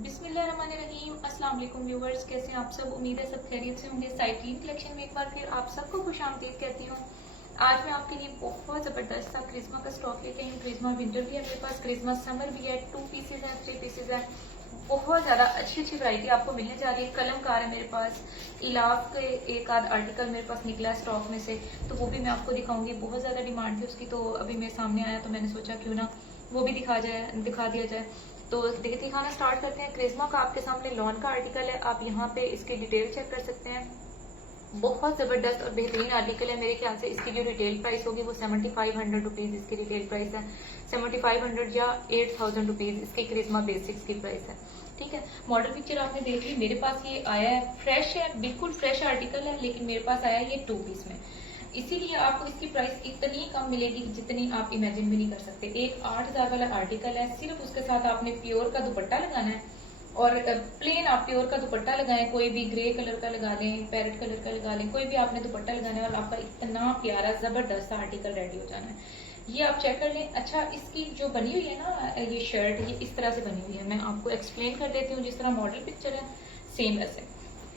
बिस्मिल्लाहिर्रहमानिर्रहीम। अस्सलाम वालेकुम व्यूवर्स, कैसे हैं आप सब। उम्मीद है सब खैरियत से होंगे। साइक्लिन कलेक्शन में एक बार फिर आप सबको खुशामदीद कहती हूँ। आज मैं आपके लिए बहुत जबरदस्त सा क्रिस्मा का स्टॉक लेके आई हूँ। क्रिस्मा विंटर भी है मेरे पास, क्रिस्मा समर भी है। 2 पीसेज हैं, 3 पीसेज हैं। बहुत ज्यादा अच्छी अच्छी वैरायटी आपको मिलने जा रही है। कलमकार है मेरे पास, इलाफ के एक आध आर्टिकल मेरे पास निकला स्टॉक में से, तो वो भी मैं आपको दिखाऊंगी। बहुत ज्यादा डिमांड थी उसकी, तो अभी मेरे सामने आया तो मैंने सोचा क्यों ना वो भी दिखा दिया जाए। तो दिखाना स्टार्ट करते हैं। क्रिस्मा का आपके सामने लॉन का आर्टिकल है, आप यहाँ पे इसकी डिटेल चेक कर सकते हैं। बहुत जबरदस्त और बेहतरीन आर्टिकल है। मेरे ख्याल से इसकी जो रिटेल प्राइस होगी वो 7500 रुपीज इसकी रिटेल प्राइस है। 7500 या 8000 रुपीज इसकी क्रिस्मा बेसिक्स की प्राइस है। ठीक है, मॉडल पिक्चर आपने देख ली। मेरे पास ये आया है, फ्रेश है, बिल्कुल फ्रेश आर्टिकल है, लेकिन मेरे पास आया है ये 2 पीस में। इसीलिए आपको इसकी प्राइस इतनी कम मिलेगी जितनी आप इमेजिन भी नहीं कर सकते। एक 8000 वाला आर्टिकल है, सिर्फ उसके साथ आपने प्योर का दुपट्टा लगाना है और प्लेन आप प्योर का दुपट्टा लगाएं, कोई भी ग्रे कलर का लगा लें, पैरेट कलर का लगा लें, कोई भी आपने दुपट्टा लगाना है और आपका इतना प्यारा जबरदस्त आर्टिकल रेडी हो जाना है। ये आप चेक कर लें। अच्छा, इसकी जो बनी हुई है ना ये शर्ट, ये इस तरह से बनी हुई है। मैं आपको एक्सप्लेन कर देती हूँ। जिस तरह मॉडल पिक्चर है सेम वैसे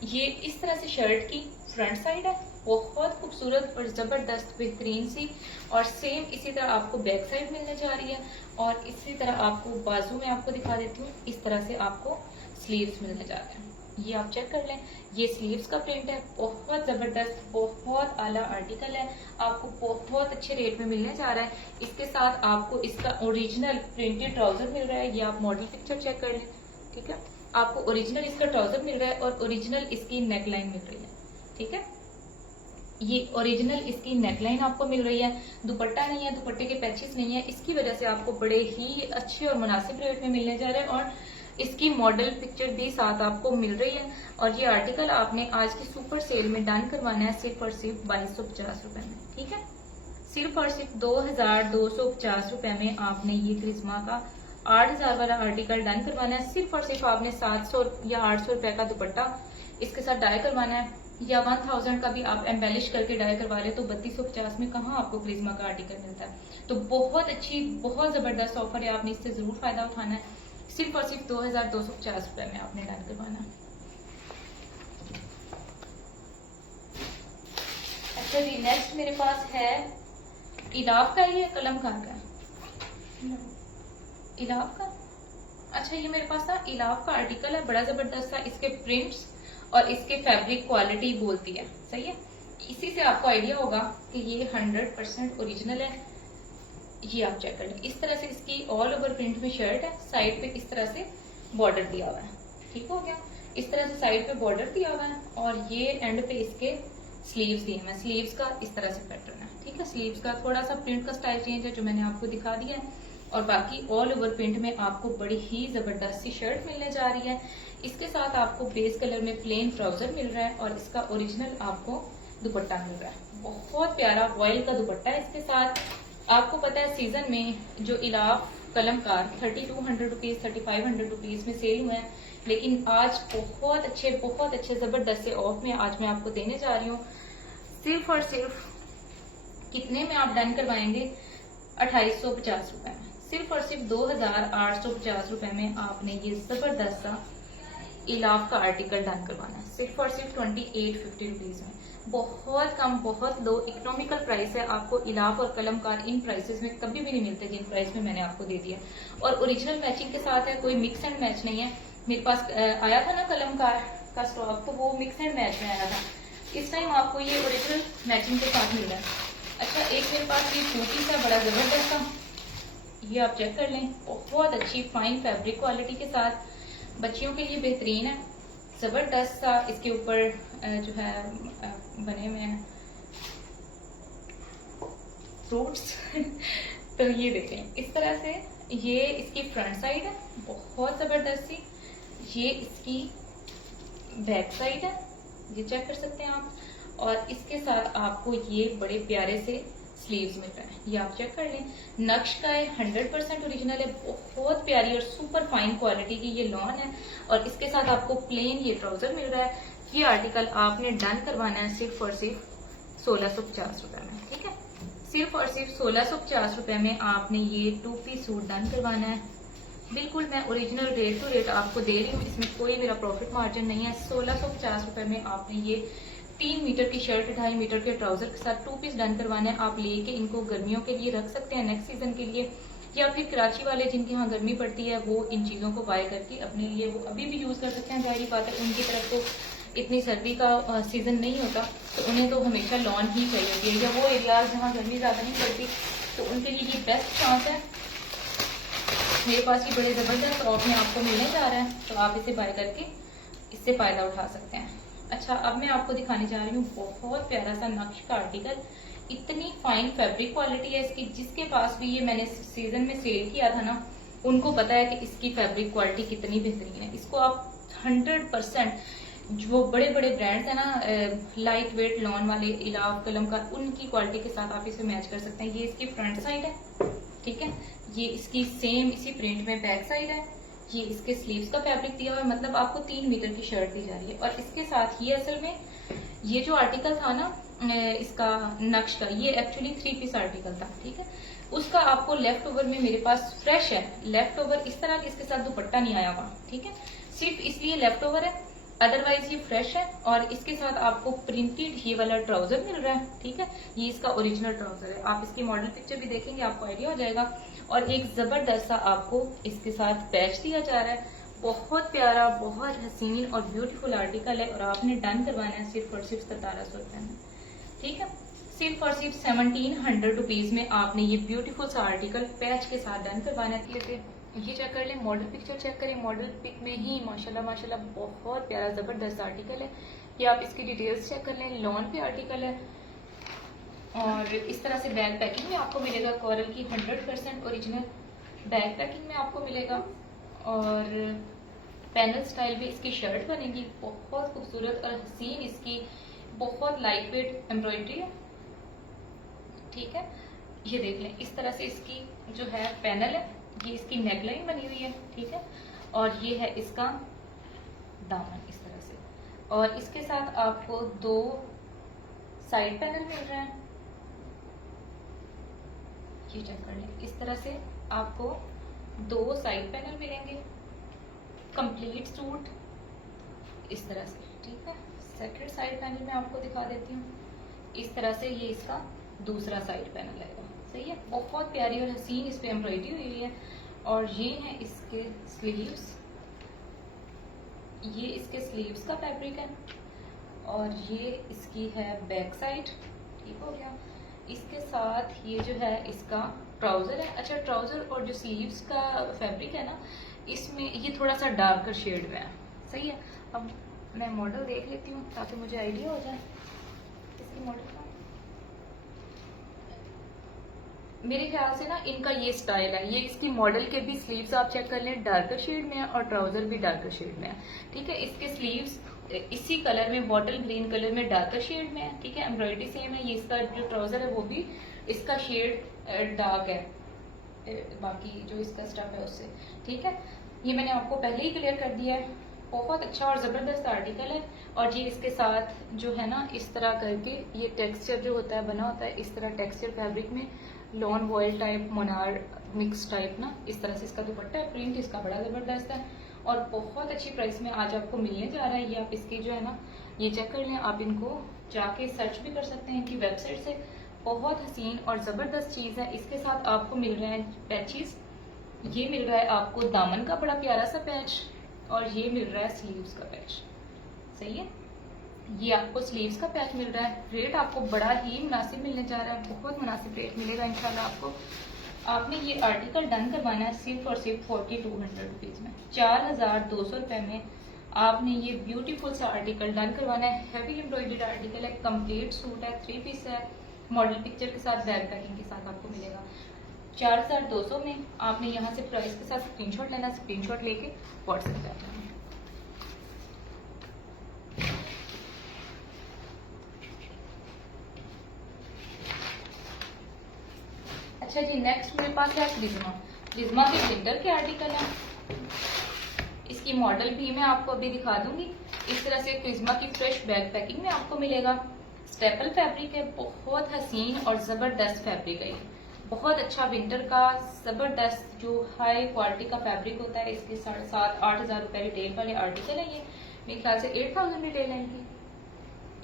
ये इस तरह से शर्ट की फ्रंट साइड है, बहुत खूबसूरत और जबरदस्त बेहतरीन सी। और सेम इसी तरह आपको बैक साइड मिलने जा रही है और इसी तरह आपको बाजू में आपको दिखा देती हूँ, इस तरह से आपको स्लीव्स मिलने जा रहे हैं। ये आप चेक कर लें, ये स्लीव्स का प्रिंट है। बहुत जबरदस्त, बहुत आला आर्टिकल है, आपको बहुत अच्छे रेट में मिलने जा रहा है। इसके साथ आपको इसका ओरिजिनल प्रिंटेड ट्राउजर मिल रहा है। ये आप मॉडल पिक्चर चेक कर लें। ठीक है, आपको ओरिजिनल इसका ट्राउजर मिल रहा है और ओरिजिनल इसकी नेकलाइन मिल रही है। ठीक है, ये ओरिजिनल इसकी नेकलाइन आपको मिल रही है। दुपट्टा नहीं है, दुपट्टे के पैचेस नहीं है, इसकी वजह से आपको बड़े ही अच्छे और मुनासिब रेट में मिलने जा रहे हैं। और इसकी मॉडल पिक्चर भी साथ आपको मिल रही है। और ये आर्टिकल आपने आज की सुपर सेल में डन करवाना है सिर्फ और सिर्फ 2250 रुपए में। ठीक है, सिर्फ और सिर्फ 2250 रुपए में आपने ये क्रिस्मा का 8000 वाला आर्टिकल डन करवाना है। सिर्फ और सिर्फ आपने 700 या 800 रुपए का दुपट्टा इसके साथ डाई करवाना है, या 1000 का भी आप एम्बेलिश करके डाई करवा ले तो 3250 में कहाँ आपको क्रिस्मा का आर्टिकल मिलता है। तो बहुत अच्छी, बहुत जबरदस्त ऑफर है, आपने इससे जरूर फायदा उठाना है। सिर्फ और सिर्फ 2250 रुपए में आपने डन करवाना है। अच्छा जी, नेक्स्ट मेरे पास है इलाफ का, ये कलमकार का, इलाफ का। अच्छा, ये मेरे पास ना इलाफ का आर्टिकल है, बड़ा जबरदस्त था। इसके प्रिंट्स और इसके फैब्रिक क्वालिटी बोलती है, सही है। इसी से आपको आइडिया होगा कि ये 100% ओरिजिनल है। ये आप चेक कर लें, इस तरह से इसकी ऑल ओवर प्रिंट में शर्ट है, साइड पे इस तरह से बॉर्डर दिया हुआ है। ठीक हो गया, इस तरह से साइड पे बॉर्डर दिया हुआ है और ये एंड पे इसके स्लीव्स दिए हैं। स्लीव्स का इस तरह से पैटर्न है। ठीक है, स्लीव्स का थोड़ा सा प्रिंट का स्टाइल चेंज है जो मैंने आपको दिखा दिया है। और बाकी ऑल ओवर प्रिंट में आपको बड़ी ही जबरदस्त सी शर्ट मिलने जा रही है। इसके साथ आपको बेस कलर में प्लेन ट्राउजर मिल रहा है और इसका ओरिजिनल आपको दुपट्टा मिल रहा है। बहुत प्यारा वॉयल का दुपट्टा है इसके साथ। आपको पता है सीजन में जो इलाफ कलमकार 3200 रुपीज 3500 रुपीज में सेल हुए हैं, लेकिन आज बहुत अच्छे जबरदस्त से ऑफ में आज मैं आपको देने जा रही हूँ। सिर्फ और सिर्फ कितने में आप डन करवाएंगे? 2850 रुपए में। सिर्फ और सिर्फ 2850 रुपए में आपने ये जबरदस्त सा इलाफ का आर्टिकल डन करवाना है। सिर्फ और सिर्फ 2850 रुपीज में। बहुत कम, बहुत लो इकोनॉमिकल प्राइस है। आपको इलाफ और कलमकार इन प्राइसेस में कभी भी नहीं मिलते जिन प्राइस में मैंने आपको दे दिया। और ओरिजिनल मैचिंग के साथ है, कोई मिक्स एंड मैच नहीं है। मेरे पास आया था ना कलमकार का स्टॉक, तो वो मिक्स एंड मैच में आया था। इस टाइम आपको ये ओरिजिनल मैचिंग के साथ मिल रहा है। अच्छा, एक मेरे पास ये 2 पीस है, बड़ा जबरदस्त था। ये आप चेक कर लें, बहुत अच्छी फाइन फैब्रिक क्वालिटी के साथ, बच्चियों के लिए बेहतरीन है। जबरदस्त सा इसके ऊपर जो है बने हुए हैं फ्रूट्स तो ये देखें, इस तरह से ये इसकी फ्रंट साइड है, बहुत जबरदस्त सी। ये इसकी बैक साइड है, ये चेक कर सकते हैं आप। और इसके साथ आपको ये बड़े प्यारे से स्लीव्स मिल रहा है। ये आप चेक कर लें, नक्श का है, 100% ओरिजिनल है। बहुत प्यारी और सुपर फाइन क्वालिटी की ये लॉन है और इसके साथ आपको प्लेन ये ट्राउजर मिल रहा है। ये आर्टिकल आपने डन करवाना है सिर्फ और सिर्फ 1650 रुपए में। ठीक है, सिर्फ और सिर्फ 1650 रुपए में आपने ये 2 पीस सूट डन करवाना है। बिल्कुल मैं ओरिजिनल रेट टू रेट आपको दे रही हूँ, इसमें कोई मेरा प्रॉफिट मार्जिन नहीं है। 1650 रुपए में आपने ये 3 मीटर की शर्ट 2.5 मीटर के ट्राउजर के साथ 2 पीस डन करवाना है। आप लेके इनको गर्मियों के लिए रख सकते हैं, नेक्स्ट सीजन के लिए, या फिर कराची वाले जिनके यहाँ गर्मी पड़ती है वो इन चीजों को बाय करके अपने लिए वो अभी भी यूज कर सकते हैं। जाहिर बात है उनकी तरफ तो इतनी सर्दी का सीजन नहीं होता, तो उन्हें तो हमेशा लॉन ही चाहिए होती है, या वो एरियाज जहाँ गर्मी ज्यादा नहीं पड़ती, तो उनके लिए ये बेस्ट चांस है। मेरे पास ये बड़े जबरदस्त ऑफ में आपको मिलने जा रहा है, तो आप इसे बाय करके इससे फायदा उठा सकते हैं। अच्छा, अब मैं आपको दिखाने जा रही हूँ बहुत प्यारा सा नक्श का आर्टिकल। इतनी फाइन फैब्रिक क्वालिटी है इसकी, जिसके पास भी ये मैंने सीजन में सेल किया था ना, उनको पता है कि इसकी फैब्रिक क्वालिटी कितनी बेहतरीन है। इसको आप 100% जो बड़े बड़े ब्रांड्स है ना, लाइट वेट लॉन वाले, इलाफ, कलम का, उनकी क्वालिटी के साथ आप इसे मैच कर सकते हैं। ये इसकी फ्रंट साइड है, ठीक है। ये इसकी सेम इसी प्रिंट में बैक साइड है। ये इसके स्लीव्स का फैब्रिक दिया हुआ है, मतलब आपको 3 मीटर की शर्ट दी जा रही है। और इसके साथ ये असल में ये जो आर्टिकल था ना इसका नक्श का, ये एक्चुअली 3 पीस आर्टिकल था, ठीक है। उसका आपको लेफ्ट ओवर में मेरे पास फ्रेश है, लेफ्ट ओवर इस तरह इसके साथ दुपट्टा नहीं आया हुआ, ठीक है, सिर्फ इसलिए लेफ्ट ओवर है, अदरवाइज ये फ्रेश है। और इसके साथ आपको प्रिंटेड ये वाला ट्राउजर मिल रहा है, ठीक है। ये इसका ओरिजिनल ट्राउजर है, आप इसकी मॉडल पिक्चर भी देखेंगे आपको आइडिया हो जाएगा। और एक जबरदस्त सा आपको इसके साथ पैच दिया जा रहा है। बहुत प्यारा, बहुत हसीन और ब्यूटीफुल आर्टिकल है, और आपने डन करवाना है सिर्फ और सिर्फ 1700 रुपए में, ठीक है। सिर्फ और सिर्फ 1700 रुपीज में आपने ये ब्यूटीफुल सा आर्टिकल पैच के साथ डन करवाना है। ये चेक कर लें, मॉडल पिक्चर चेक करें, मॉडल पिक में ही माशाल्लाह माशाल्लाह बहुत प्यारा जबरदस्त आर्टिकल है। ये आप इसकी डिटेल्स चेक कर लें, लॉन पे आर्टिकल है। और इस तरह से बैग पैकिंग में आपको मिलेगा, कोरल की 100% ओरिजिनल बैग पैकिंग में आपको मिलेगा। और पैनल स्टाइल में इसकी शर्ट बनेगी, बहुत खूबसूरत और हसीन, इसकी बहुत लाइट वेट एम्ब्रॉयडरी है, ठीक है। ये देख लें, इस तरह से इसकी जो है पैनल है, ये इसकी नेकलाइन बनी हुई है, ठीक है। और ये है इसका दामन इस तरह से, और इसके साथ आपको 2 साइड पैनल मिल रहे हैं। ये चेक कर लें, इस तरह से आपको 2 साइड पैनल मिलेंगे, कंप्लीट सूट इस तरह से, ठीक है। सेकंड साइड पैनल में आपको दिखा देती हूँ, इस तरह से ये इसका दूसरा साइड पैनल आएगा, सही है। बहुत प्यारी और हसीन इस पे एम्ब्रॉयडरी हुई है। और ये है इसके स्लीव्स, ये इसके स्लीव्स का फैब्रिक है, और ये इसकी है बैक साइड, ठीक हो गया। इसके साथ ये जो है इसका ट्राउजर है। अच्छा, ट्राउजर और जो स्लीव्स का फैब्रिक है ना, इसमें ये थोड़ा सा डार्कर शेड में है, सही है। अब मैं मॉडल देख लेती हूँ ताकि मुझे आइडिया हो जाए इसकी मॉडल का। मेरे ख्याल से ना इनका ये स्टाइल है, ये इसकी मॉडल के भी स्लीव्स आप चेक कर लें, डार्कर शेड में है, और ट्राउजर भी डार्कर शेड में है, ठीक है। इसके स्लीव्स इसी कलर में, बॉटल ग्रीन कलर में डार्कर शेड में है, ठीक है। एम्ब्रॉयडरी सेम है। ये इसका जो ट्राउजर है वो भी इसका शेड डार्क है, बाकी जो इसका स्टफ है उससे, ठीक है। ये मैंने आपको पहले ही क्लियर कर दिया है। बहुत अच्छा और जबरदस्त आर्टिकल है। और ये इसके साथ जो है ना, इस तरह करके ये टेक्सचर जो होता है बना होता है, इस तरह टेक्सचर फैब्रिक में लॉन वॉयल टाइप, मोनार मिक्स टाइप ना, इस तरह से इसका दुपट्टा है। प्रिंट इसका बड़ा जबरदस्त है और बहुत अच्छी प्राइस में आज आपको मिलने जा रहा है। ये आप इसकी जो है ना, ये चेक कर लें, आप इनको जाके सर्च भी कर सकते हैं इनकी वेबसाइट से। बहुत हसीन और जबरदस्त चीज है। इसके साथ आपको मिल रहे हैं पैचेस, ये मिल रहा है आपको दामन का बड़ा प्यारा सा पैच, और ये मिल रहा है स्लीव्स का पैच, सही है। ये आपको स्लीव्स का पैच मिल रहा है। रेट आपको बड़ा ही मुनासिब मिलने जा रहा है, बहुत मुनासिब रेट मिलेगा इंशाल्लाह आपको। आपने ये आर्टिकल डन करवाना है सिर्फ और सिर्फ 4200 रुपीज में, 4200 रुपए में आपने ये ब्यूटीफुल सा आर्टिकल डन करवाना है। हैवी एम्ब्रॉयडर्ड आर्टिकल है, कंप्लीट सूट है, 3 पीस है, मॉडल पिक्चर के साथ, बैग पैकिंग के साथ आपको मिलेगा 4200 में। आपने यहाँ से प्राइस के साथ स्क्रीनशॉट लेना, स्क्रीनशॉट लेके व्हाट्सएप पे आ जाना। अच्छा जी, नेक्स्ट मेरे पास है क्रिज्मा। क्रिज्मा के विंटर के आर्टिकल है। इसकी मॉडल भी मैं आपको अभी दिखा दूंगी। इस तरह से क्रिज्मा की फ्रेश बैग पैकिंग में आपको मिलेगा। स्टेपल फैब्रिक है, बहुत हसीन और जबरदस्त फैब्रिक है। बहुत अच्छा विंटर का जबरदस्त जो हाई क्वालिटी का फैब्रिक होता है। इसके 7,500-8,000 रुपए रिटेल वाले आर्टिकल है। ये मेरे ख्याल से 8,000 रिटेल है इनकी,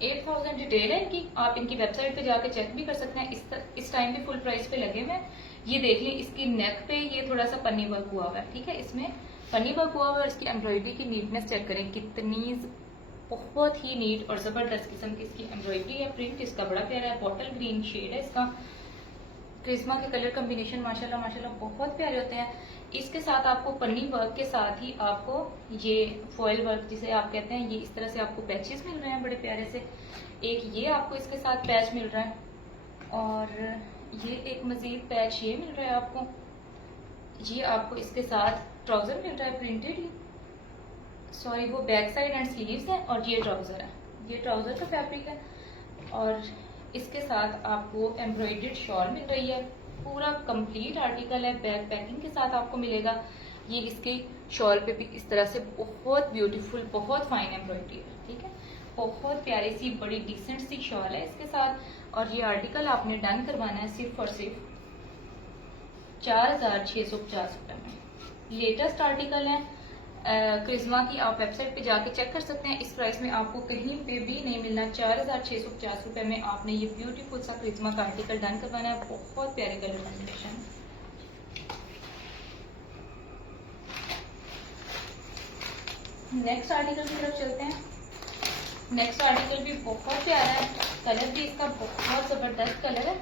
8,000 रिटेल है इनकी। आप इनकी वेबसाइट पे जाके चेक भी कर सकते हैं। इस टाइम पे फुल प्राइस पे लगे हुए हैं। ये देख लें, इसकी नेक पे ये थोड़ा सा पन्नी वर्क हुआ हुआ है, ठीक है, इसमें पन्नी वर्क हुआ हुआ है। इसकी एम्ब्रॉयडरी की नीटनेस चेक करें कितनी, बहुत ही नीट और जबरदस्त किस्म की इसकी एम्ब्रॉयडरी है। प्रिंट इसका बड़ा प्यारा है, बॉटल ग्रीन शेड है इसका। क्रिस्मा के कलर कॉम्बिनेशन माशाल्लाह माशाल्लाह बहुत प्यारे होते हैं। इसके साथ आपको पन्नी वर्क के साथ ही आपको ये फॉयल वर्क जिसे आप कहते हैं, ये इस तरह से आपको पैचेस मिल रहे हैं बड़े प्यारे से। एक ये आपको इसके साथ पैच मिल रहा है और ये एक मजीद पैच ये मिल रहा है आपको। ये आपको इसके साथ ट्राउजर मिल रहा है प्रिंटेड ही, सॉरी वो बैक साइड एंड स्लीव्स है और ये ट्राउजर है, ये ट्राउजर का फैब्रिक है। और इसके साथ आपको एम्ब्रॉयडर्ड शॉल मिल रही है, पूरा कंप्लीट आर्टिकल है, बैक पैकिंग के साथ आपको मिलेगा। ये इसके शॉल पे भी इस तरह से बहुत ब्यूटीफुल बहुत फाइन एम्ब्रॉयडरी है, ठीक है, बहुत प्यारी सी बड़ी डिसेंट सी शॉल है इसके साथ। और ये आर्टिकल आपने डन करवाना है सिर्फ और सिर्फ 4,650 रुपए में। लेटेस्ट आर्टिकल है क्रिस्मा की, आप वेबसाइट पे जाके चेक कर सकते हैं। इस प्राइस में आपको कहीं पे भी नहीं मिलना। 4,650 रुपए में आपने ये ब्यूटीफुल सा क्रिस्मा का आर्टिकल डन करवाना है। बहुत प्यारे कलर कॉम्बिनेशन। नेक्स्ट आर्टिकल की तरफ चलते हैं। नेक्स्ट आर्टिकल भी बहुत प्यारा है, कलर भी इसका बहुत जबरदस्त कलर है।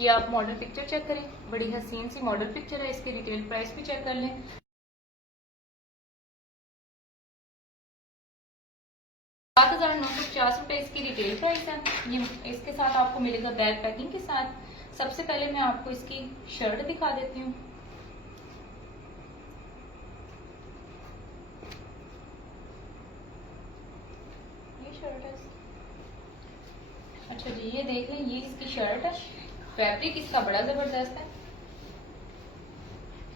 ये आप मॉडल पिक्चर चेक करें, बड़ी हसीन सी मॉडल पिक्चर है। इसके रिटेल प्राइस भी चेक कर लें। 7,950 रुपए इसकी रिटेल प्राइस है। ये इसके साथ आपको मिलेगा बैग पैकिंग के साथ। सबसे पहले मैं आपको इसकी शर्ट दिखा देती हूँ। ये शर्ट है, अच्छा जी, ये देख लें, ये इसकी शर्ट है। फैब्रिक इसका बड़ा जबरदस्त है,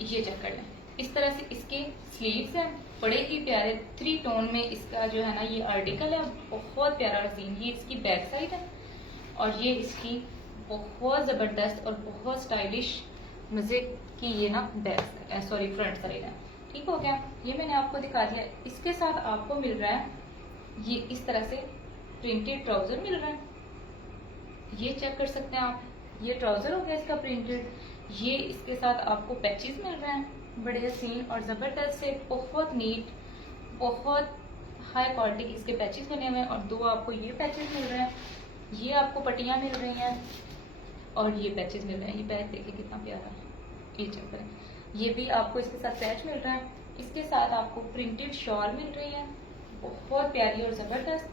ये चेक कर लें। इस तरह से इसके स्लीव्स हैं, बड़े ही प्यारे 3 टोन में इसका जो है ना ये आर्टिकल है, बहुत प्यारा हसीन। ये इसकी बैक साइड है और ये इसकी बहुत जबरदस्त और बहुत स्टाइलिश मजे की ये ना बैक सॉरी फ्रंट साइड है। ठीक हो गया, ये मैंने आपको दिखा दिया। इसके साथ आपको मिल रहा है ये इस तरह से प्रिंटेड ट्राउजर मिल रहा है, ये चेक कर सकते हैं आप। ये ट्राउजर हो गया इसका प्रिंटेड। ये इसके साथ आपको पैचेस मिल रहे हैं बड़े हसीन और जबरदस्त से, बहुत नीट बहुत हाई क्वालिटी के इसके पैचेस बने हुए हैं। और 2 आपको ये पैचेस मिल रहे हैं, ये आपको पट्टियां मिल रही हैं और ये पैचेस मिल रहे हैं। ये पैच देखिए कितना प्यारा है, ये चेक करें। ये भी आपको इसके साथ पैच मिल रहा है। इसके साथ आपको प्रिंटेड शॉल मिल रही है, बहुत प्यारी और जबरदस्त।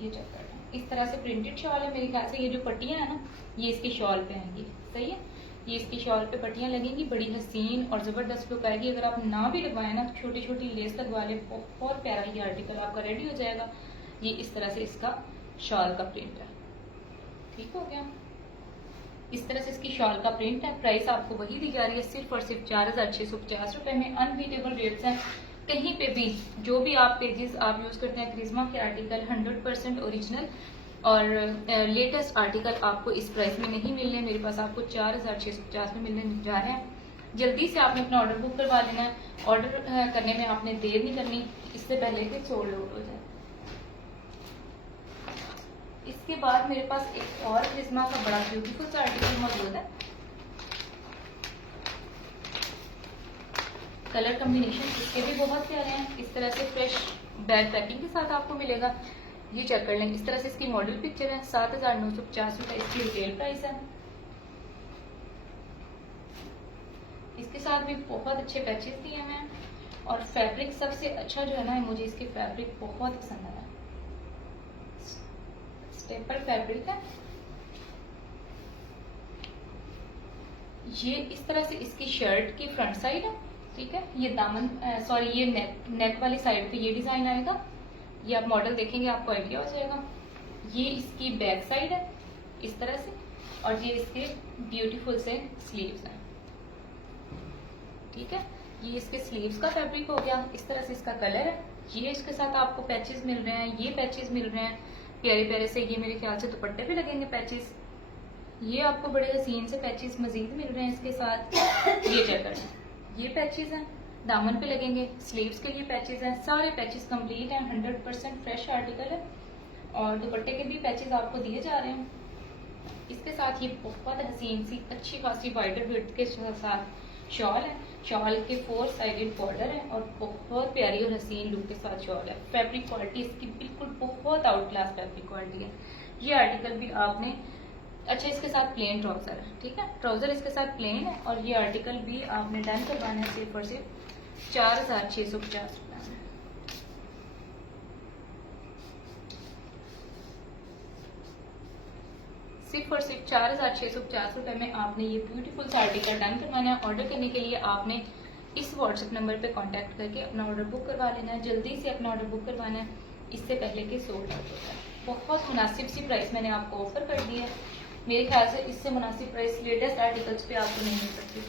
ये चेक कर रहे हैं, इस तरह से प्रिंटेड शॉल है। मेरे ख्याल से ये जो पट्टियां है ना ये इसकी शॉल पे आएंगी, सही है। ये इसकी शॉल पे पट्टियां लगेंगी, बड़ी हसीन और जबरदस्त लुक आएगी। अगर आप ना भी लगवाए ना तो छोटी छोटी लेस लगवा ले, बहुत प्यारा ये आर्टिकल आपका रेडी हो जाएगा। ये इस तरह से इसका शॉल का प्रिंट है, ठीक हो गया। इस तरह से इसकी शॉल का प्रिंट है। प्राइस आपको वही दी जा रही है सिर्फ और सिर्फ 4,650 रुपए में। अनबीटेबल रेट्स हैं, कहीं पे भी जो भी आप पेजेस आप यूज करते हैं क्रिस्मा के आर्टिकल 100% ओरिजिनल और लेटेस्ट आर्टिकल आपको इस प्राइस में नहीं मिलने। मेरे पास आपको 4,650 में मिलने जा रहे हैं। जल्दी से आपने अपना ऑर्डर बुक करवा लेना है। ऑर्डर करने में आपने देर नहीं करनी, इससे पहले कि सोल्ड आउट हो जाए। इसके बाद मेरे पास एक और क्रिस्मा का बड़ा ब्यूटीफुल सा आर्टिकल मौजूद है। कलर कॉम्बिनेशन इसके भी बहुत प्यारे हैं। इस तरह से फ्रेश बैग पैकिंग के साथ आपको मिलेगा, ये चेक कर लें। इस तरह से इसकी मॉडल पिक्चर है। 7,950 रुपए इसकी रिटेल प्राइस है। इसके साथ भी बहुत अच्छे पैचेस दिए हुए हैं और फैब्रिक सबसे अच्छा जो है ना, मुझे इसके फैब्रिक बहुत पसंद आया। स्टेपल फैब्रिक है। ये इस तरह से इसकी शर्ट की फ्रंट साइड है, ठीक है। ये दामन सॉरी ये नेक वाली साइड पे ये डिजाइन आएगा। ये आप मॉडल देखेंगे आपको आइडिया हो जाएगा। ये इसकी बैक साइड है इस तरह से और ये इसके ब्यूटीफुल से स्लीव्स हैं, ठीक है। ये इसके स्लीव्स का फैब्रिक हो गया। इस तरह से इसका कलर है। ये इसके साथ आपको पैचेस मिल रहे हैं, ये पैचेस मिल रहे हैं प्यारे प्यारे से। ये मेरे ख्याल से दुपट्टे पे लगेंगे पैचेस। ये आपको बड़े हसीन से पैचेस मजीद मिल रहे हैं इसके साथ। ये चेक करें, ये पैचेस हैं, दामन पे लगेंगे, स्लीव्स के लिए पैचेस हैं, सारे पैचेस कंप्लीट हैं, 100% फ्रेश आर्टिकल है। और दुपट्टे के भी पैचेस आपको दिए जा रहे हैं। इसके साथ ये बहुत हसीन सी अच्छी खासी वाइडर विड्थ के साथ शॉल है। शॉल के 4 साइडेड बॉर्डर है और बहुत प्यारी और हसीन लुक के साथ शॉल है। फैब्रिक क्वालिटी इसकी बिल्कुल बहुत आउट क्लास फैब्रिक क्वालिटी है। ये आर्टिकल भी आपने अच्छा, इसके साथ प्लेन ट्राउजर है, ठीक है, ट्राउजर इसके साथ प्लेन है। और ये आर्टिकल भी आपने डन करवाना है सिर्फ और सिर्फ 4650 रुपये में। सिर्फ और सिर्फ 4650 रुपये में आपने ये ब्यूटीफुल सा आर्टिकल डन करवाना है। ऑर्डर करने के लिए आपने इस व्हाट्सएप नंबर पे कांटेक्ट करके अपना ऑर्डर बुक करवा लेना है। जल्दी से अपना ऑर्डर बुक करवाना है, इससे पहले कि सोल्ड आउट होता है। बहुत मुनासिब सी प्राइस मैंने आपको ऑफर कर दी है। मेरे ख्याल से इससे मुनासिब प्राइस लेटेस्ट आर्टिकल्स पे आपको नहीं मिल सकती।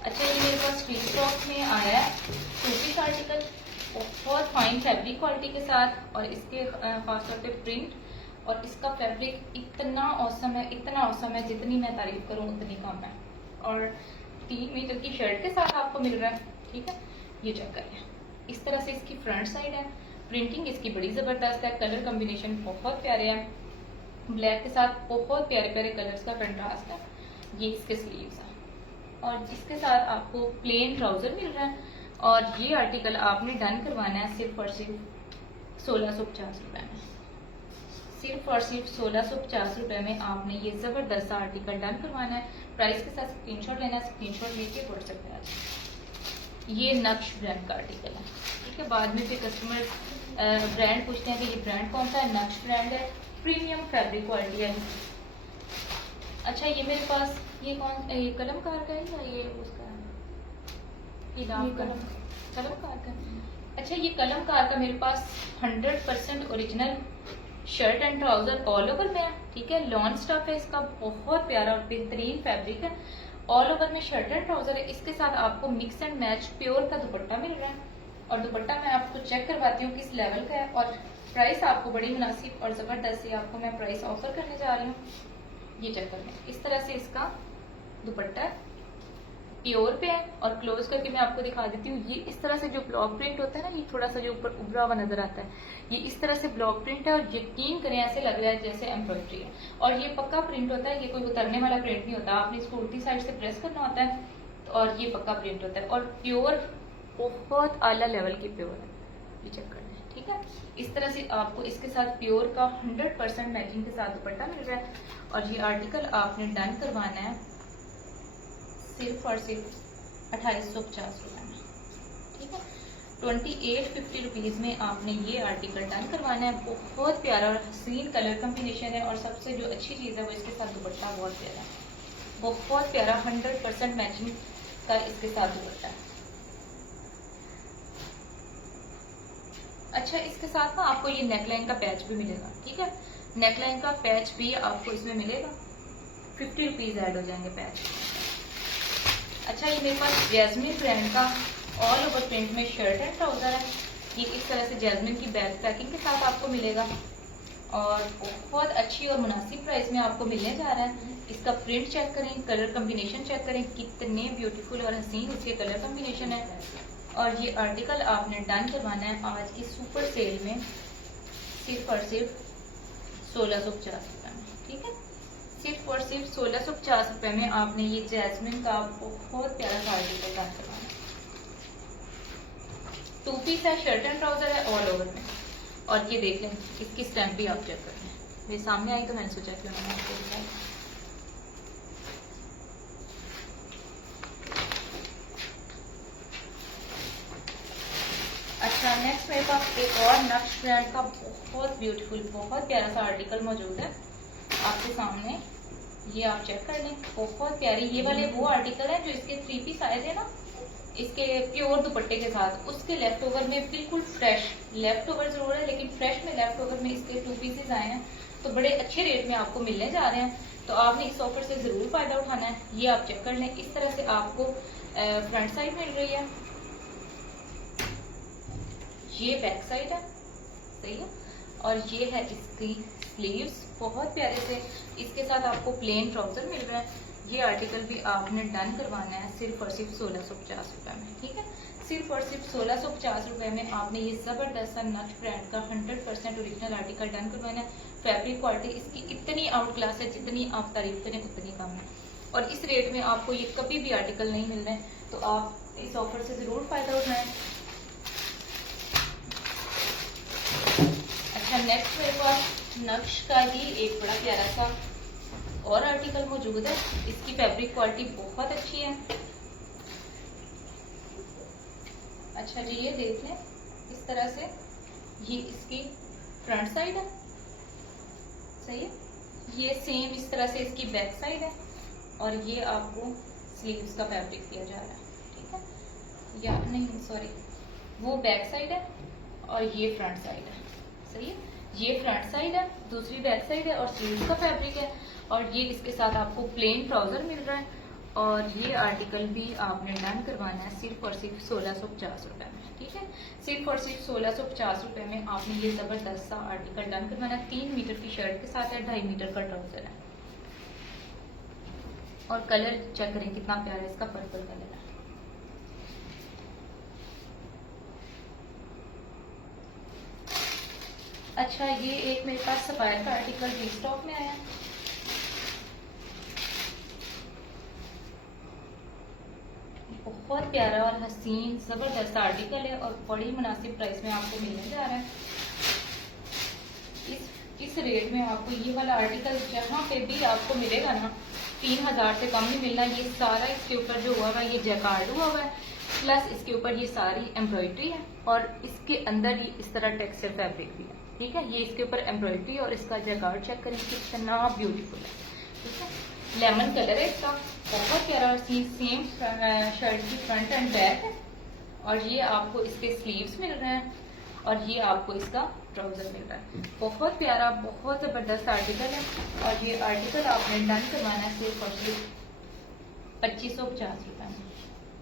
अच्छा, ये मेरे पास स्ट्रीट स्टॉक में आया है 2 पीस आर्टिकल, बहुत फाइन फैब्रिक क्वालिटी के साथ। और इसके खासतौर पे प्रिंट और इसका फैब्रिक इतना औसम है, इतना औसम है, जितनी मैं तारीफ करूँ उतनी कम है। और 3 मीटर की शर्ट के साथ आपको मिल रहा है, ठीक है। ये चेक करिए, इस तरह से इसकी फ्रंट साइड है। प्रिंटिंग इसकी बड़ी जबरदस्त है, कलर कॉम्बिनेशन बहुत प्यारे हैं, ब्लैक के साथ बहुत प्यारे प्यारे कलर्स का कंट्रास्ट है। ये इसके स्लीव्स है और इसके साथ आपको प्लेन ट्राउजर मिल रहा है। और ये आर्टिकल आपने डन करवाना है सिर्फ और सिर्फ 1650 रुपये में। सिर्फ और सिर्फ 1650 रुपये में आपने ये जबरदस्त आर्टिकल डन करवाना है। प्राइस के साथ स्क्रीनशॉट लेना है, स्क्रीनशॉट लेके व्हाट्सएप पे आ जाए। ये नक्श ब्रांड का आर्टिकल है, ठीक है। बाद में फिर कस्टमर ब्रांड पूछते हैं कि ये ब्रांड कौन सा है। नक्श ब्रांड है, प्रीमियम फैब्रिक क्वालिटी है। अच्छा, ये मेरे पास ये ये कलमकार का है या ये उसका है? ये नाम कलमकार का। अच्छा, ये कलमकार का मेरे पास 100% original shirt and trouser all over में है, ठीक है। लॉन स्टफ है इसका, बहुत प्यारा और बेहतरीन फैब्रिक है। ऑल ओवर में शर्ट एंड ट्राउजर है। इसके साथ आपको मिक्स एंड मैच प्योर का दुपट्टा मिल रहा है। और दुपट्टा मैं आपको चेक करवाती हूँ किस लेवल का है। और प्राइस आपको बड़ी मुनासिब और जबरदस्त सी आपको मैं प्राइस ऑफर करने जा रही हूँ। ये चेक करना, इस तरह से इसका दुपट्टा प्योर पे है। और क्लोज करके मैं आपको दिखा देती हूँ। ये इस तरह से जो ब्लॉक प्रिंट होता है ना, ये थोड़ा सा जो ऊपर उभरा हुआ नजर आता है, ये इस तरह से ब्लॉक प्रिंट है। और यकीन करें ऐसे लग रहा है जैसे एम्ब्रॉयडरी है। और ये पक्का प्रिंट होता है, ये कोई उतरने वाला प्रिंट नहीं होता। आपने इसको उल्टी साइड से प्रेस करना होता है और ये पक्का प्रिंट होता है। और प्योर, बहुत आला लेवल की प्योर है। ये चेक करना है, ठीक है। इस तरह से आपको इसके साथ प्योर का 100% मैचिंग के साथ दुपट्टा मिल रहा है। और ये आर्टिकल आपने डन करवाना है सिर्फ और सिर्फ 2850 रुपये में, ठीक है। 2850 रुपीज में आपने ये आर्टिकल डन करवाना है। बहुत प्यारा और हसीन कलर कॉम्बिनेशन है। और सबसे जो अच्छी चीज़ है वो इसके साथ दुपट्टा बहुत प्यारा है, बहुत प्यारा 100% मैचिंग का इसके साथ दुपट्टा है। अच्छा, इसके साथ ना आपको ये नेकलाइन का पैच भी मिलेगा, ठीक है। नेकलाइन का पैच भी आपको इसमें मिलेगा, 50 रुपीज ऐड हो जाएंगे पैच। अच्छा, ये मेरे पास जैस्मिन ब्रांड का ऑल ओवर प्रिंट में शर्ट एंड ट्राउजर है। ये इस तरह से जैस्मिन की बैक पैकिंग के साथ आपको मिलेगा। और बहुत अच्छी और मुनासिब प्राइस में आपको मिलने जा रहा है। इसका प्रिंट चेक करें, कलर कॉम्बिनेशन चेक करें, कितने ब्यूटीफुल और हसीन इसके कलर कॉम्बिनेशन है। और ये आर्टिकल आपने डन करवाना है आज की सुपर सेल में सिर्फ और सिर्फ 1650 रुपये में, ठीक है। सिर्फ और सिर्फ 1650 रुपये में आपने ये जैस्मिन का बहुत प्यारा सा आर्टिकल डन करवाना है। 2 पीस है, शर्ट एंड ट्राउजर है ऑल ओवर में। और ये देख लें, इसकी स्टैम्प भी आप चेक कर लें। मेरे सामने आई तो मैंने सोचा कि मैंने आपको दिखाया। अच्छा, नेक्स्ट मेरे पास एक और नक्श ब्रांड का बहुत ब्यूटीफुल, बहुत प्यारा सा आर्टिकल मौजूद है आपके सामने। ये आप चेक कर लें, बहुत प्यारी। ये वाले वो आर्टिकल है जो इसके 3 पीस आए थे ना, इसके प्योर दुपट्टे के साथ, उसके लेफ्ट ओवर में बिल्कुल फ्रेश, लेफ्ट ओवर जरूर है लेकिन फ्रेश में लेफ्ट ओवर में इसके 2 पीसेस आए हैं। तो बड़े अच्छे रेट में आपको मिलने जा रहे हैं। तो आपने इस ऑफर से जरूर फायदा उठाना है। ये आप चेक कर लें, इस तरह से आपको फ्रंट साइड मिल रही है, ये बैक साइड है, सही है। और ये है इसकी स्लीव्स, बहुत प्यारे से। इसके साथ आपको प्लेन ट्राउजर मिल रहा है। ये आर्टिकल भी आपने डन करवाना है सिर्फ और सिर्फ 1650 रुपए में, ठीक है। सिर्फ और सिर्फ 1650 रुपए में आपने ये जबरदस्त सा नक्श ब्रांड का 100% ओरिजिनल आर्टिकल डन करवाना है। फैब्रिक क्वालिटी इसकी इतनी आउट क्लास है, जितनी आप तारीफ करें उतनी कम है। और इस रेट में आपको ये कभी भी आर्टिकल नहीं मिल रहे हैं, तो आप इस ऑफर से जरूर फायदा उठाएं। अच्छा, नेक्स्ट मेरे पास नक्श का ही एक बड़ा प्यारा सा और आर्टिकल मौजूद है। इसकी फैब्रिक क्वालिटी बहुत अच्छी है। अच्छा जी, ये देख लें इस तरह से, ये इसकी फ्रंट साइड है, सही है। ये सेम इस तरह से इसकी बैक साइड है और ये आपको स्लीव्स का फैब्रिक दिया जा रहा है, ठीक है। या नहीं, सॉरी, वो बैक साइड है और ये फ्रंट साइड है, सही है। ये फ्रंट साइड है, दूसरी बैक साइड है और स्लीव्स का फैब्रिक है। और ये इसके साथ आपको प्लेन ट्राउजर मिल रहा है। और ये आर्टिकल भी आपने डन करवाना है सिर्फ और सिर्फ 1650 रुपए में, ठीक है। सिर्फ और सिर्फ 1650 रुपए में आपने ये जबरदस्त सा आर्टिकल डन करवाना है। 3 मीटर की शर्ट के साथ है, 2.5 मीटर का ट्राउजर है। और कलर चेक करें कितना प्यारा है, इसका पर्पल कलर है। अच्छा, ये एक मेरे पास सफायर का आर्टिकल रीस्टॉक में आया। बहुत प्यारा और हसीन जबरदस्त आर्टिकल है और बड़ी मुनासिब प्राइस में आपको मिलने जा रहा है। इस रेट में आपको ये वाला आर्टिकल जहाँ पे भी आपको मिलेगा ना, 3000 से कम नहीं मिलना। ये सारा इसके ऊपर जो हुआ है ये जैकार्ड हुआ है, प्लस इसके ऊपर ये सारी एम्ब्रॉयडरी है और इसके अंदर ही इस तरह टेक्सचर फैब्रिक भी है, ठीक है। ये इसके ऊपर एम्ब्रॉयडरी और इसका जैकार्ड चेक करें कितना ब्यूटीफुल है, ठीक है। लेमन कलर है इसका, बहुत प्यारा। और सेम शर्ट की फ्रंट एंड बैक है। और ये आपको इसके स्लीव्स मिल रहे हैं और ये आपको इसका ट्राउजर मिल रहा है। बहुत प्यारा, बहुत जबरदस्त आर्टिकल है। और ये आर्टिकल आपने डन करवाना है सिर्फ और सिर्फ 2550 रुपए में,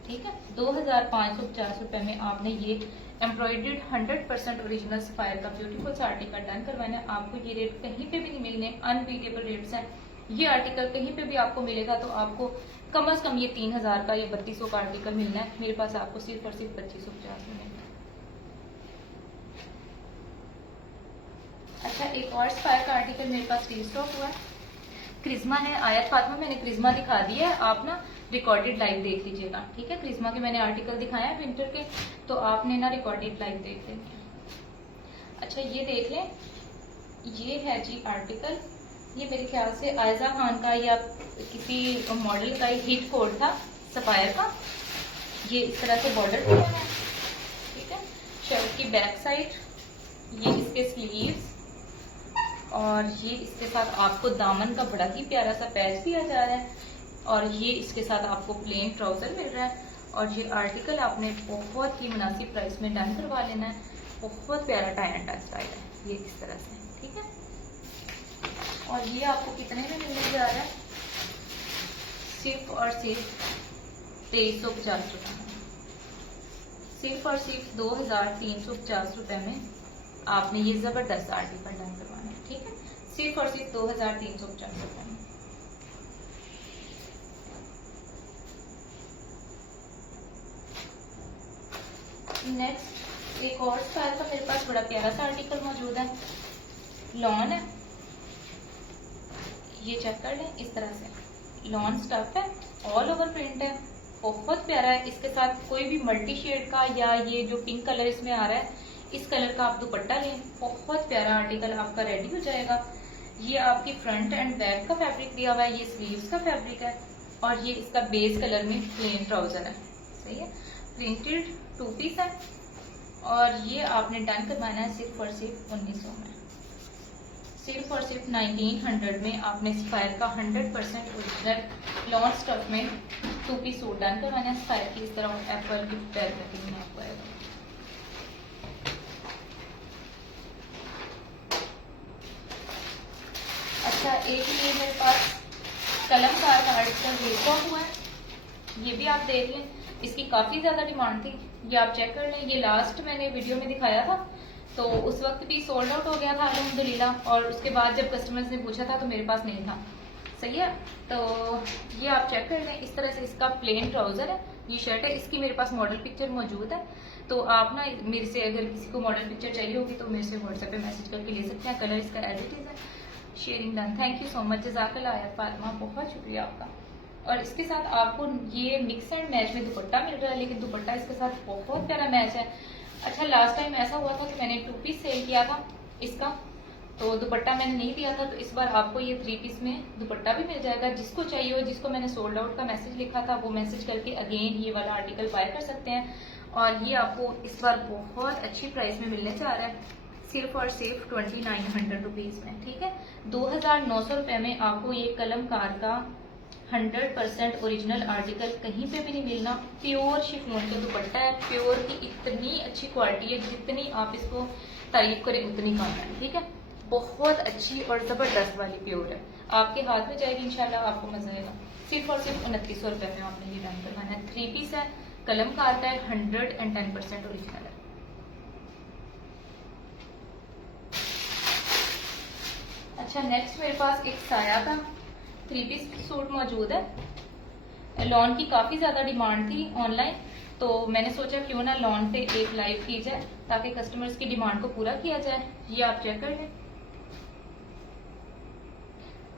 ठीक है। 2550 रुपए में आपने ये एम्ब्रॉयडर्ड 100% ओरिजिनल सफायर का ब्यूटीफुल सा आर्टिकल डन करवाना है। आपको ये रेट कहीं पे भी नहीं मिलने, अनबीटेबल रेट्स हैं। ये आर्टिकल कहीं पे भी आपको मिलेगा तो आपको कम से कम ये 3000 का या 3200 का आर्टिकल मिलना है। मेरे पास आपको सिर्फ और सिर्फ 2550 में मिलना है। अच्छा, एक और सफायर का आर्टिकल मेरे पास रीस्टॉक हुआ है। क्रिज्मा है, आयत फातिमा, मैंने क्रिज्मा दिखा दिया है, आप ना रिकॉर्डेड लाइव देख लीजिएगा, ठीक है। क्रिज्मा के मैंने आर्टिकल दिखाया है विंटर के, तो आपने ना रिकॉर्डेड लाइव देख लेंगे। अच्छा, ये देख लें, ये है जी आर्टिकल। ये मेरे ख्याल से आयजा खान का या किसी मॉडल का हिट कोड था सफायर का। ये इस तरह से बॉर्डर दिया है, ठीक है। शर्ट की बैक साइड, ये इसके स्लीव्स और ये इसके साथ आपको दामन का बड़ा ही प्यारा सा पैच दिया जा रहा है। और ये इसके साथ आपको प्लेन ट्राउजर मिल रहा है। और ये आर्टिकल आपने बहुत ही मुनासिब प्राइस में डन करवा लेना है। बहुत प्यारा टाई एंड डाई स्टाइल है ये इस तरह से, ठीक है। और ये आपको कितने में मिलने जा रहा है? सिर्फ और सिर्फ 2350 रुपए में। सिर्फ और सिर्फ 2350 रुपए में आपने ये जबरदस्त आर्टिकल डन करवाना है, ठीक है। सिर्फ और सिर्फ 2350 रुपए में। नेक्स्ट एक और स्टाइल का मेरे पास बड़ा प्यारा सा आर्टिकल मौजूद है। लॉन है, ये चेक कर लें, इस तरह से लॉन स्टफ है, ऑल ओवर प्रिंट है, बहुत प्यारा है। इसके साथ कोई भी मल्टी शेड का या ये जो पिंक कलर इसमें आ रहा है, इस कलर का आप दुपट्टा लें, बहुत प्यारा आर्टिकल आपका रेडी हो जाएगा। ये आपकी फ्रंट एंड बैक का फैब्रिक दिया हुआ है, ये स्लीव्स का फैब्रिक है और ये इसका बेस कलर में प्लेन ट्राउजर है, सही है। प्रिंटेड 2 पीस है और ये आपने डन करवाना है सिर्फ और सिर्फ 1900 में। सिर्फ और सिर्फ 1900 में आपने सफायर का 100% ओरिजिनल लॉन स्टफ में 2 पीस सूट डन करवाना है। सफायर की इस तरह एप्पल की पैर कटिंग में आपको आएगा। अच्छा, एक ये मेरे पास कलमकार का आर्टिकल रेस्टॉक हुआ है, ये भी आप देख लें। इसकी काफी ज्यादा डिमांड थी, ये आप चेक कर लें। ये लास्ट मैंने वीडियो में दिखाया था, तो उस वक्त भी सोल्ड आउट हो गया था अल्हम्दुलिल्लाह, और उसके बाद जब कस्टमर्स ने पूछा था तो मेरे पास नहीं था। सही है, तो ये आप चेक कर लें। इस तरह से इसका प्लेन ट्राउजर है, ये शर्ट है, इसकी मेरे पास मॉडल पिक्चर मौजूद है। तो आप ना मेरे से अगर किसी को मॉडल पिक्चर चाहिए होगी तो मेरे से व्हाट्सएप पे मैसेज करके ले सकते हैं। कलर इसका एज इट इज है। Sharing done, thank you so much, जज़ाकल्लाह आया फातिमा, बहुत शुक्रिया आपका। और इसके साथ आपको ये मिक्स एंड मैच में दुपट्टा मिल रहा है, लेकिन दुपट्टा इसके साथ बहुत प्यारा मैच है। अच्छा, लास्ट टाइम ऐसा हुआ था कि मैंने 2 पीस सेल किया था इसका, तो दुपट्टा मैंने नहीं दिया था, तो इस बार आपको ये 3 पीस में दुपट्टा भी मिल जाएगा। जिसको चाहिए हो, जिसको मैंने सोल्ड आउट का मैसेज लिखा था, वो मैसेज करके अगेन ये वाला आर्टिकल बाय कर सकते हैं। और ये आपको इस बार बहुत अच्छी प्राइस में मिलने जा रहा है, सिर्फ और सिर्फ 2900 रुपीज में। ठीक है, 2900 रुपए में आपको ये कलमकार का 100% ओरिजिनल आर्टिकल कहीं पे भी नहीं मिलना। प्योर शिफॉन का दुपट्टा है, प्योर की इतनी अच्छी क्वालिटी है, जितनी आप इसको तारीफ करें उतनी कम है। ठीक है, बहुत अच्छी और जबरदस्त वाली प्योर है, आपके हाथ में जाएगी इंशाल्लाह, आपको मजा आएगा। सिर्फ और सिर्फ 2900 रुपए में आपने ये डन करवाना है। 3 पीस है, कलमकार का है, 110% ओरिजिनल है। अच्छा, नेक्स्ट मेरे पास एक साया का 3 पीस सूट मौजूद है। लॉन की काफी ज्यादा डिमांड थी ऑनलाइन, तो मैंने सोचा क्यों ना लॉन पे एक लाइव की जाए ताकि कस्टमर्स की डिमांड को पूरा किया जाए। ये आप चेक कर लें,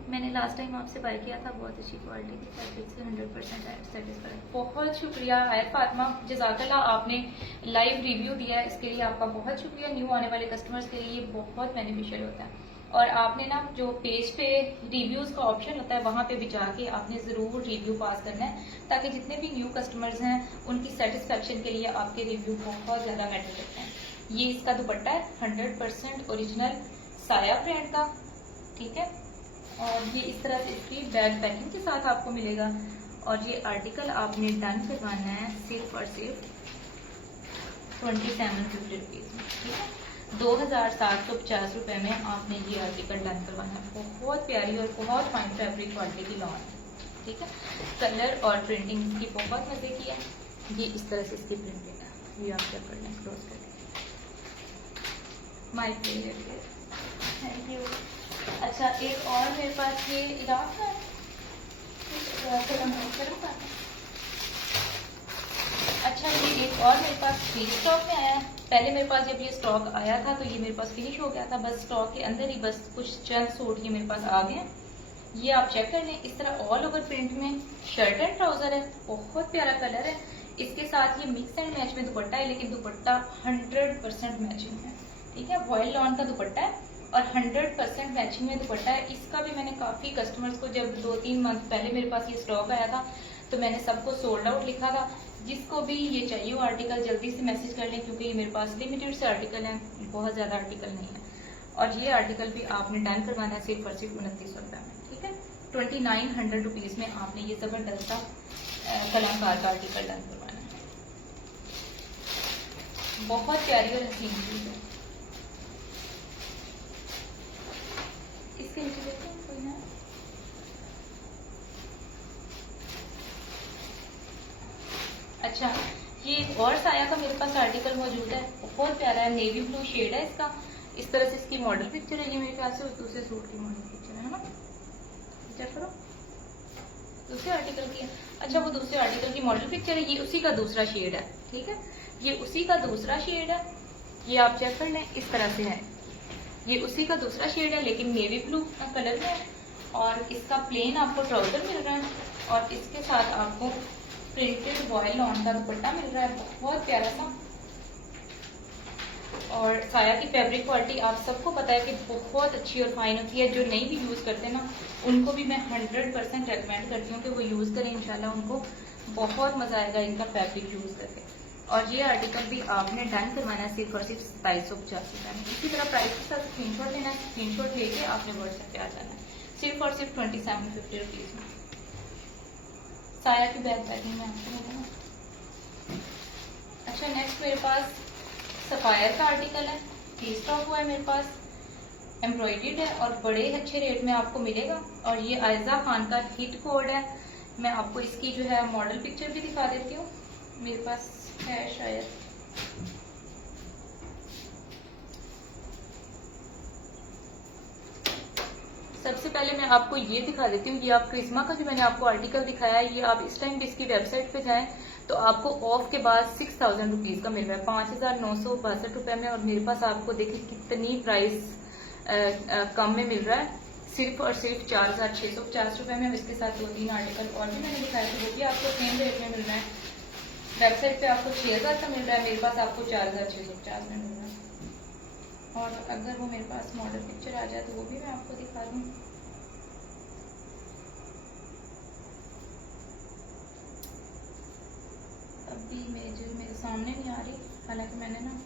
मैंने लास्ट टाइम आपसे बाय किया था, बहुत अच्छी क्वालिटी थी, फैब्रिक से 100% सेटिस्फाइड। बहुत शुक्रिया आयत फातिमा, जज़ाकल्लाह, आपने लाइव रिव्यू दिया है, इसके लिए आपका बहुत शुक्रिया। न्यू आने वाले कस्टमर्स के लिए ये बहुत बेनिफिशियल होता है। और आपने ना जो पेज पे रिव्यूज का ऑप्शन होता है, वहां पे भी जाके आपने जरूर रिव्यू पास करना है, ताकि जितने भी न्यू कस्टमर्स हैं उनकी सेटिस्फेक्शन के लिए आपके रिव्यू बहुत ज्यादा मैटर करते हैं। ये इसका दुपट्टा है, 100% ओरिजिनल साया प्रिंट का। ठीक है, और ये इस तरह से इसकी बैग पैकिंग के साथ आपको मिलेगा। और ये आर्टिकल आपने डन करवाना है सिर्फ और सिर्फ 2750 रुपीज में। ठीक है, 2750 रुपए में आपने ये आर्टिकल डन करवाना है। बहुत प्यारी और बहुत फाइन फैब्रिक क्वालिटी की लॉन है। ठीक है, कलर और प्रिंटिंग इसकी बहुत मजे की है। ये इस तरह से इसकी प्रिंटिंग है, ये आप क्या करना है, क्लोज करके माय फेवरेट, थैंक यू। अच्छा, एक और मेरे पास ये इराक है, अच्छा ये एक और मेरे पास फ्री स्टॉक में आया है। पहले मेरे पास जब ये स्टॉक आया था तो ये मेरे पास फिनिश हो गया था, बस स्टॉक के अंदर ही बस कुछ चंद सूट ये मेरे पास आ गए। ये आप चेक कर लें, इस तरह ऑल ओवर प्रिंट में शर्ट एंड ट्राउजर है, बहुत प्यारा कलर है। इसके साथ ये मिक्स एंड मैच में दुपट्टा है, लेकिन दुपट्टा 100% मैचिंग है। ठीक है, वॉयल लॉन का दुपट्टा है और 100% मैचिंग में दुपट्टा है। इसका भी मैंने काफी कस्टमर्स को, जब 2-3 मंथ पहले मेरे पास ये स्टॉक आया था तो मैंने सबको सोल्ड आउट लिखा था। जिसको भी ये चाहिए वो आर्टिकल जल्दी से मैसेज कर लें, क्योंकि ये मेरे पास लिमिटेड से आर्टिकल हैं, बहुत ज्यादा आर्टिकल नहीं है। और ये आर्टिकल भी आपने डन करवाना है सिर्फ और सिर्फ 2900 रुपए में। ठीक है, 2900 रुपीज में आपने ये जबरदस्त कलमकार का आर्टिकल डन करवाना है। बहुत प्यारी और हसीन चीज है। इसके नीचे देखो कोई ना, अच्छा ये एक और साया का मेरे पास आर्टिकल मौजूद है, बहुत प्यारा है, नेवी ब्लू शेड है इसका। इस तरह से इसकी मॉडल पिक्चर है, ये मेरे ख्याल से दूसरे सूट की मॉडल पिक्चर है ना, चेक करो, दूसरे आर्टिकल की है। अच्छा, वो दूसरे आर्टिकल की मॉडल पिक्चर है, ये उसी का दूसरा शेड है। ठीक है, ये उसी का दूसरा शेड है, ये आप चेक कर लें, इस तरह से है, ये उसी का दूसरा शेड है लेकिन नेवी ब्लू कलर में है। और इसका प्लेन आपको ट्राउजर मिल रहा है और इसके साथ आपको प्रिंटेड वॉयल लॉन का दुपट्टा मिल रहा है, बहुत प्यारा सा। और साया की फैब्रिक क्वालिटी आप सबको पता है कि बहुत अच्छी और फाइन होती है। जो नहीं भी यूज करते ना, उनको भी मैं 100% रेकमेंड करती हूँ कि वो यूज करें, इंशाल्लाह उनको बहुत मजा आएगा इनका फैब्रिक यूज करके। और ये आर्टिकल भी आपने डन करवाना है सिर्फ और सिर्फ 2750 रुपए में। इसी तरह प्राइस के साथ स्क्रीनशॉट लेना है, स्क्रीनशॉट लेके आपने व्हाट्सएप पे आ जाना है, सिर्फ और सिर्फ 2750 रुपीज में। साया की बैग पैकिंग में आपको मिलेगा। अच्छा, नेक्स्ट मेरे पास सफायर का आर्टिकल है, ये स्टॉक हुआ है मेरे पास, एम्ब्रॉयडर्ड है और बड़े अच्छे रेट में आपको मिलेगा। और ये आयजा खान का हिट कोड है। मैं आपको इसकी जो है मॉडल पिक्चर भी दिखा देती हूँ, मेरे पास है शायद, सबसे पहले मैं आपको ये दिखा देती हूँ, ये आप क्रिस्मा का जो मैंने आपको आर्टिकल दिखाया है, ये आप इस टाइम भी इसकी वेबसाइट पे जाएं तो आपको ऑफ के बाद 6000 रुपीज का मिल रहा है, 5962 में। और मेरे पास आपको देखिए कितनी प्राइस कम में मिल रहा है, सिर्फ और सिर्फ 4650 में। इसके साथ 2-3 आर्टिकल और भी मैंने दिखाया था, वो भी आपको सेम रेट में मिल रहा है। वेबसाइट पे आपको 6000 का मिल रहा है, मेरे पास आपको 4650 में मिल रहा है। और अगर वो मेरे पास मॉडल पिक्चर आ जाए तो वो भी मैं आपको दिखा दूँ। अभी मेरे सामने नहीं आ रही, हालांकि मैंने ना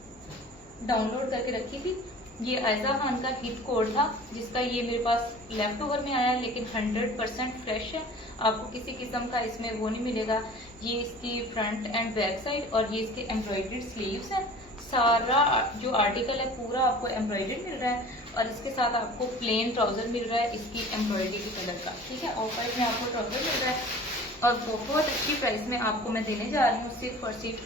डाउनलोड करके रखी थी। ये आयजा खान का हिट कोड था, जिसका ये मेरे पास लेफ्ट ओवर में आया, लेकिन 100% फ्रेश है, आपको किसी किस्म का इसमें वो नहीं मिलेगा। ये इसकी फ्रंट एंड बैक साइड और ये इसके एम्ब्रॉयडर्ड स्लीव्स है। सारा जो आर्टिकल है पूरा आपको एम्ब्रॉयडर्ड मिल रहा है, और इसके साथ आपको प्लेन ट्राउजर मिल रहा है इसकी एम्ब्रॉयडरी कलर का, ठीक है। ऑफ वाइट में आपको ट्राउजर मिल रहा है, और बहुत अच्छी प्राइस में आपको मैं देने जा रही हूँ, सिर्फ और सिर्फ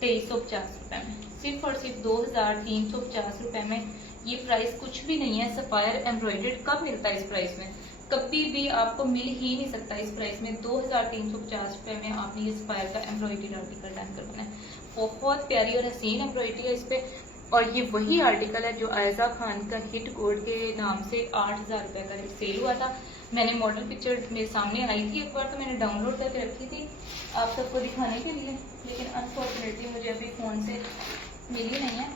2350 रुपए में, सिर्फ और सिर्फ 2350 रुपए में। ये प्राइस कुछ भी नहीं है। सफायर एम्ब्रॉयडर्ड कब मिलता है इस प्राइस में? कभी भी आपको मिल ही नहीं सकता इस प्राइस में। 2350 रुपए में आपने ये सफायर का एम्ब्रॉयडरी आर्टिकल डन करना है। बहुत प्यारी और हसीन एम्ब्रॉयडरी है इस पे, और ये वही आर्टिकल है जो आयजा खान का हिट कोड के नाम से 8000 रुपए का सेल हुआ था। मैंने मॉडल पिक्चर मेरे सामने आई थी एक बार, तो मैंने डाउनलोड करके रखी थी आप सबको दिखाने के लिए, लेकिन अनफॉर्चुनेटली मुझे अभी फोन से मिली नहीं है।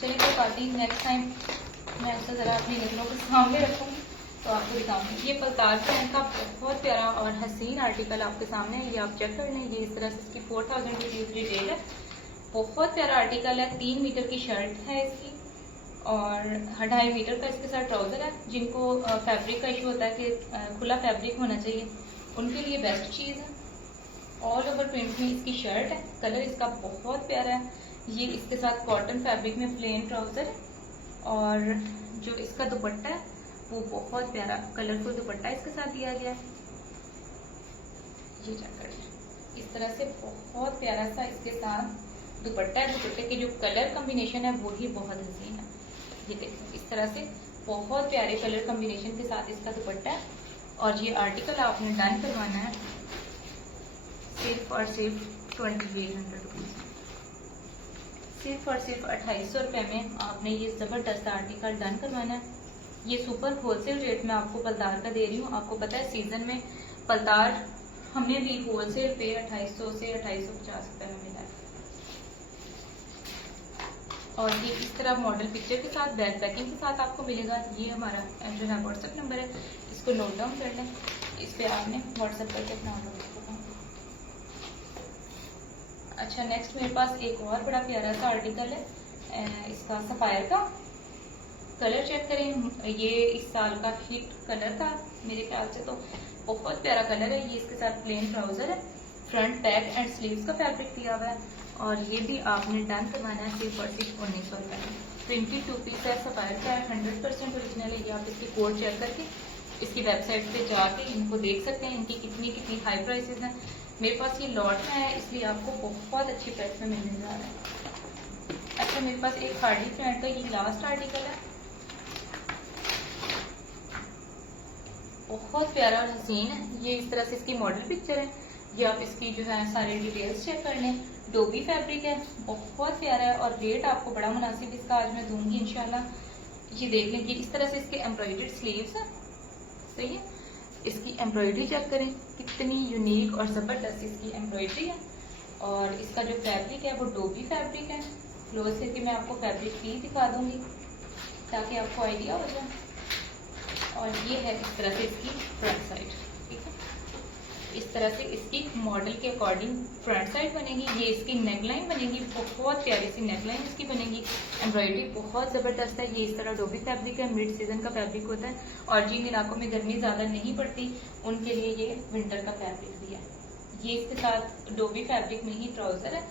चलिए कोई बात नहीं, नेक्स्ट टाइम मैं उसे ज़रा अपनी नजरों के सामने रखूँगी तो आपको दिखाऊंगी। ये पलतार ब्रांड का बहुत प्यारा और हसीन आर्टिकल आपके सामने है, ये आप चेक कर लें। ये इस तरह से इसकी 4000 रुपीज रिटेल है, बहुत प्यारा आर्टिकल है। 3 मीटर की शर्ट है इसकी, और 2.5 मीटर का इसके साथ ट्राउजर है। जिनको फैब्रिक का इशू होता है कि खुला फैब्रिक होना चाहिए, उनके लिए बेस्ट चीज़ है। ऑल ओवर प्रिंट में इसकी शर्ट है, कलर इसका बहुत प्यारा है। ये इसके साथ कॉटन फैब्रिक में प्लेन ट्राउजर है, और जो इसका दुपट्टा है वो बहुत प्यारा कलरफुल दुपट्टा इसके साथ दिया गया है। ये चेक करिए, इस तरह से बहुत प्यारा सा इसके साथ दुपट्टा है। दुपट्टे के जो कलर कॉम्बिनेशन है वो ही बहुत हसीन है। ये देखिए इस तरह से बहुत प्यारे कलर कॉम्बिनेशन के साथ इसका दुपट्टा है, और ये आर्टिकल आपने डन करवाना है सिर्फ और सिर्फ 2800 रुपीज, सिर्फ और सिर्फ 2800 रुपये में आपने ये जबरदस्त आर्टिकल डन करवाना है। ये सुपर होलसेल रेट में आपको पलतार का दे रही हूँ। आपको पता है सीजन में पलतार हमने भी होलसेल पे 2800 से 2850 रुपये में मिला है। और ये इस तरह मॉडल पिक्चर के साथ बैक पैकिंग के साथ आपको मिलेगा। ये हमारा जो है व्हाट्सएप नंबर है, इसको नोट डाउन कर लें, इस पर आपने व्हाट्सएप करके अपना ऑर्डर करना। अच्छा, नेक्स्ट मेरे पास एक और बड़ा प्यारा सा आर्टिकल है, इसका सफायर का। कलर चेक करें, ये इस साल का हिट कलर था मेरे ख्याल से, तो बहुत प्यारा कलर है। ये इसके साथ प्लेन ट्राउजर है, फ्रंट बैक एंड स्लीव्स का फैब्रिक दिया हुआ है, और ये भी आपने डन करवाना है सिर्फ और सिर्फ 1900 रुपये में। प्रिंटेड 2 पीस है, सफायर का है, 100% ओरिजिनल है। ये आप इसकी कोड चेक करके इसकी वेबसाइट पे जाके इनको देख सकते हैं, इनकी कितनी हाई प्राइसेस हैं। मेरे पास ये लॉट में है, इसलिए आपको बहुत अच्छी प्राइस में मिलने जा रहा है। अच्छा, मेरे पास एक हार्डी ब्रांड का ये लास्ट आर्टिकल है, बहुत प्यारा और हसीन है। ये इस तरह से इसकी मॉडल पिक्चर है, ये आप इसकी जो है सारी डिटेल्स चेक कर लें। डोबी फैब्रिक है, बहुत प्यारा है, और रेट आपको बड़ा मुनासिब इसका आज मैं दूंगी इंशाल्लाह। ये देख लें कि इस तरह से इसके एम्ब्रॉयडर्ड स्लीव्स है, सही है। इसकी एम्ब्रॉयडरी चेक करें, कितनी यूनिक और जबरदस्त इसकी एम्ब्रॉयडरी है। और इसका जो फैब्रिक है वो डोबी फैब्रिक है। क्लोज करके मैं आपको फैब्रिक भी दिखा दूंगी ताकि आपको आइडिया हो जाए। और ये है इस तरह से इसकी फ्रंट साइड, ठीक है। इस तरह से इसकी मॉडल के अकॉर्डिंग फ्रंट साइड बनेगी। ये इसकी नेकलाइन बनेगी, बहुत प्यारी सी नेकलाइन इसकी बनेगी। एम्ब्रॉयडरी बहुत जबरदस्त है। ये इस तरह डोबी फैब्रिक है, मिड सीजन का फैब्रिक होता है, और जिन इलाकों में गर्मी ज्यादा नहीं पड़ती उनके लिए ये विंटर का फैब्रिक दिया है। ये इसके साथ डोबी फैब्रिक में ही ट्राउजर है।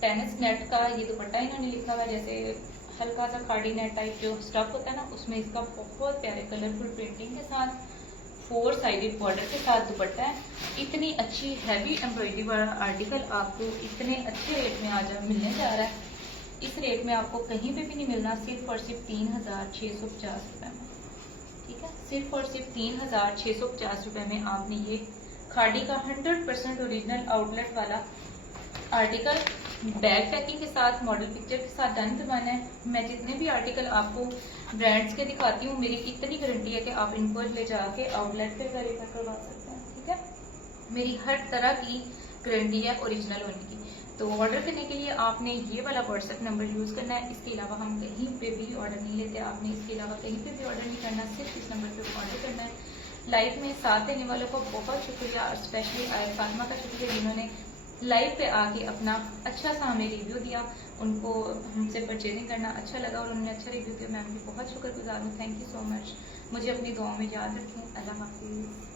टेनिस नेट का ये दुपट्टा इन्होंने लिखा हुआ है, जैसे हल्का सा खाड़ी नेट टाइप जो स्टफ होता है ना, उसमें इसका बहुत प्यारे कलरफुल प्रिंटिंग के साथ 4 साइडेड बॉर्डर के साथ दुपट्टा है। इतनी अच्छी हैवी एम्ब्रॉयडरी वाला आर्टिकल आपको इतने अच्छे रेट में आज मिलने जा रहा है। इस रेट में आपको कहीं पे भी नहीं मिलना, सिर्फ और सिर्फ 3650 रुपये में। ठीक है, सिर्फ और सिर्फ 3650 रुपए में आपने ये खाड़ी का 100% ओरिजिनल आउटलेट वाला आर्टिकल बैग पैकिंग के साथ मॉडल पिक्चर के साथ डन करवाना है। मैं जितने भी आर्टिकल आपको ब्रांड्स के दिखाती हूँ, मेरी इतनी गारंटी है कि आप इनको ले जाके आउटलेट पे वेरीफाई करवा सकते हैं। ठीक है, मेरी हर तरह की गारंटी है ओरिजिनल होने की। तो ऑर्डर करने के लिए आपने ये वाला व्हाट्सएप नंबर यूज करना है। इसके अलावा हम कहीं पे भी ऑर्डर नहीं लेते, आपने इसके अलावा कहीं पे भी ऑर्डर नहीं करना, सिर्फ इस नंबर पे ऑर्डर करना है। लाइव में साथ देने वालों को बहुत शुक्रिया, और स्पेशली फातिमा का शुक्रिया जिन्होंने लाइव पे आके अपना अच्छा सा हमें रिव्यू दिया। उनको हमसे परचेजिंग करना अच्छा लगा और उन्होंने अच्छा रिव्यू दिया। मैं उनकी बहुत शुक्रगुजार हूँ। Thank you so much. मुझे अपनी दुआओं में याद रखें। अल्लाह हाफिज़।